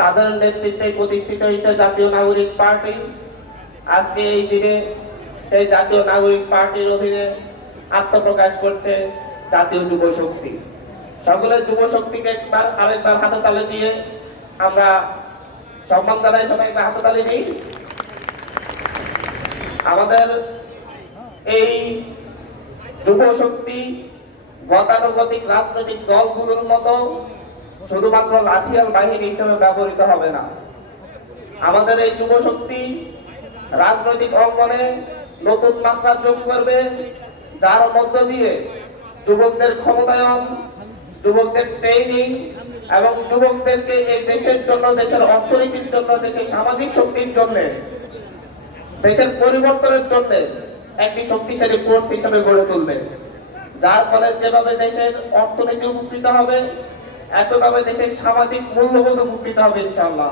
তাদের নেতৃত্বে প্রতিষ্ঠিত হয়েছে জাতীয় নাগরিক পার্টি। আজকে এই দিনে সেই জাতীয় নাগরিক পার্টির অধীনে আত্মপ্রকাশ করছে জাতীয় যুব শক্তি। সকলের যুব শক্তিকে একবার, আরেকবার হাতে তালে দিয়ে আমরা সম্মান জানাই, সবাইকে হাতে তালে দিই। আমাদের এই যুব শক্তি গতানুগতিক রাজনৈতিক দলগুলোর মতো শুধুমাত্র লাঠিয়াল বাহিনী হিসেবে ব্যবহৃত হবে না। আমাদের এই যুব শক্তি রাজনৈতিক অঙ্গনে নতুন মাত্রা যোগ করবে, যার মধ্য দিয়ে যুবকদের ক্ষমতায়ন, যুবকদের ট্রেনিং এবং যুবকদেরকে এই দেশের জন্য, দেশের অর্থনীতির জন্য, দেশের সামাজিক শক্তির জন্য, দেশের পরিবর্তনের জন্য একটি শক্তিশালী ফোর্স হিসেবে গড়ে তুলবে। যার ফলে যেভাবে দেশের অর্থনীতি উপকৃত হবে একইভাবে দেশের সামাজিক মূল্যবোধ উপকৃত হবে ইনশাআল্লাহ।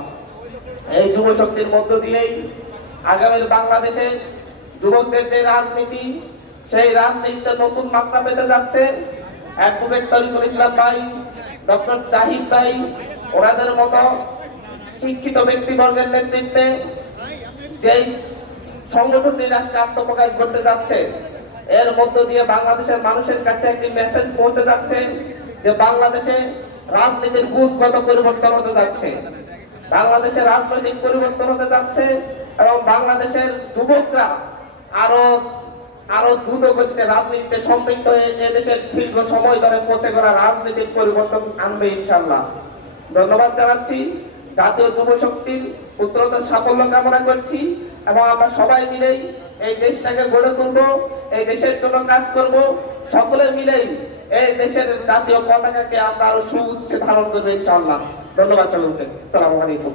এই যুব শক্তির মধ্য দিয়েই আগামীর বাংলাদেশে যুবকদের যে রাজনীতি, সেই রাজনীতিতে নতুন মাত্রা পেতে যাচ্ছে। অ্যাডভোকেট তরিকুল ইসলাম ভাই, ডক্টর জাহিদ ভাই, ওনাদের মতো শিক্ষিত ব্যক্তিবর্গের নেতৃত্বে যেই সংগঠনটি আজকে আত্মপ্রকাশ করতে যাচ্ছে, এর মধ্য দিয়ে বাংলাদেশের মানুষের কাছে একটি মেসেজ পৌঁছে যাচ্ছে যে বাংলাদেশে রাজনীতির গুণগত পরিবর্তন হতে যাচ্ছে? বাংলাদেশে রাজনৈতিক পরিবর্তন হতে যাচ্ছে এবং বাংলাদেশের যুবকরা আরও আরও দ্রুত গতিতে রাজনীতিতে সম্পৃক্ত হয়ে এদেশের দীর্ঘ সময় ধরে পৌঁছে করা রাজনীতির পরিবর্তন আনবে ইনশাল্লাহ ধন্যবাদ জানাচ্ছি। জাতীয় যুব শক্তির উত্তরোত্তর সাফল্য কামনা করছি এবং আমরা সবাই মিলেই এই দেশটাকে গড়ে তুলব, এই দেশের জন্য কাজ করব। সকলে মিলেই এই দেশের জাতীয় পতাকাকে আমরা আরও সুউচ্চে ধারণ করব ইনশাআল্লাহ। ধন্যবাদ সকলকে। আসসালামু আলাইকুম।